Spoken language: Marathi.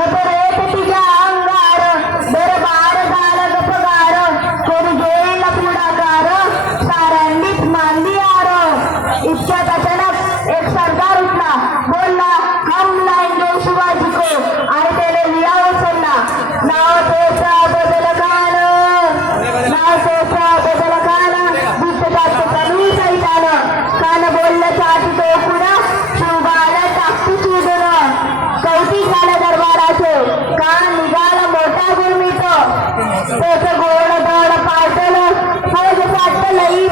नजरेत तिच्या अंगार दरबार झाला गपगार कोणी गेला पुढाकार साऱ्यांनीच मानली आर इतक्यात अचानक एक सरदार उठला बोलला हम लाएंगे शिवाजी को आणि त्याने लिया उचलला नाव त्याचा बदल खान दिसतात चालू सैतान कान बोललं चाटी तो पुढा शिवबाला टाकती चिडून कौतिक झालं दरबाराचे कान निघाला मोठा गुरमीच त्याचं गोड धड पाटलं फौज साठलं लई